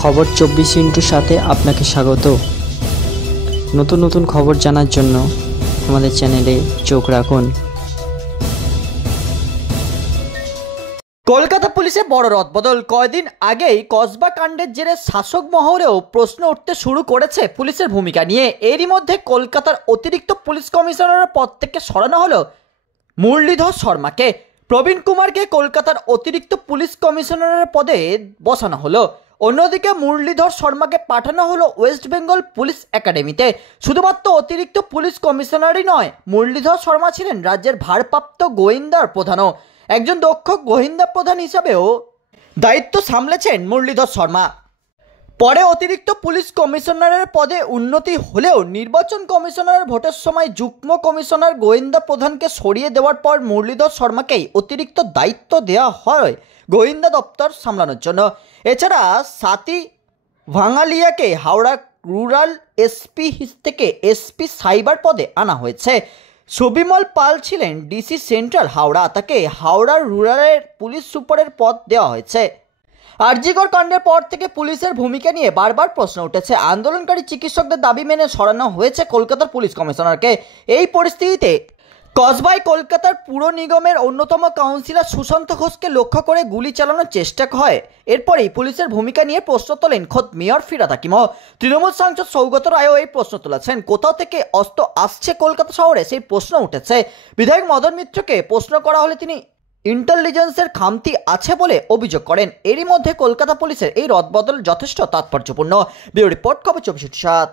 খবর 24 সাথে আপনাকে স্বাগত। নতুন নতুন খবর জানার জন্য আমাদের চ্যানেলে চোখ রাখুন। কলকাতা পুলিশে বড় রদবদল। কয়েকদিন আগেই কসবা কাণ্ডের জেরে শাসক মহলেও প্রশ্ন উঠতে শুরু করেছে পুলিশের ভূমিকা নিয়ে। এরই মধ্যে কলকাতার অতিরিক্ত পুলিশ কমিশনারের পদ থেকে সরানো হলো মুরলীধর শর্মাকে। প্রবীণ কুমারকে কলকাতার অতিরিক্ত পুলিশ কমিশনারের পদে বসানো হলো। অন্যদিকে মুরলীধর শর্মাকে পাঠানো হলো ওয়েস্ট বেঙ্গল পুলিশ একাডেমিতে। শুধুমাত্র অতিরিক্ত পুলিশ কমিশনারই নয়, মুরলীধর শর্মা ছিলেন রাজ্যের ভারপ্রাপ্ত গোয়েন্দার প্রধানও। একজন দক্ষ গোয়েন্দা প্রধান হিসাবেও দায়িত্ব সামলেছেন মুরলীধর শর্মা। পরে অতিরিক্ত পুলিশ কমিশনারের পদে উন্নতি হলেও নির্বাচন কমিশনারের ভোটের সময় যুগ্ম কমিশনার গোয়েন্দা প্রধানকে সরিয়ে দেওয়ার পর মুরলীধর শর্মাকেই অতিরিক্ত দায়িত্ব দেওয়া হয় গোয়েন্দা দপ্তর সামলানোর জন্য। এছাড়া সাথী ভাঙালিয়াকে হাওড়া রুরাল এসপি থেকে এসপি সাইবার পদে আনা হয়েছে। সুবিমল পাল ছিলেন ডিসি সেন্ট্রাল হাওড়া, তাকে হাওড়া রুরালের পুলিশ সুপারের পদ দেওয়া হয়েছে। আরজিকর কাণ্ডের পর থেকে পুলিশের ভূমিকা নিয়ে বারবার প্রশ্ন উঠেছে। আন্দোলনকারী চিকিৎসকদের দাবি মেনে সরানো হয়েছে কলকাতার পুলিশ কমিশনারকে। এই পরিস্থিতিতে কসবায় কলকাতার পুর নিগমের অন্যতম কাউন্সিলর সুশান্ত ঘোষকে লক্ষ্য করে গুলি চালানোর চেষ্টা হয়। এরপরেই পুলিশের ভূমিকা নিয়ে প্রশ্ন তোলেন খোদ মেয়র ফিরহাদ হাকিমও। তৃণমূল সাংসদ সৌগত রায়ও এই প্রশ্ন তুলেছেন। কোথাও থেকে অস্ত্র আসছে কলকাতা শহরে, সেই প্রশ্ন উঠেছে। বিধায়ক মদন মিত্রকে প্রশ্ন করা হলে তিনি ইন্টেলিজেন্সের খামতি আছে বলে অভিযোগ করেন। এরই মধ্যে কলকাতা পুলিশের এই রদবদল যথেষ্ট তাৎপর্যপূর্ণ। ব্যুরো রিপোর্ট, খবর 24/7।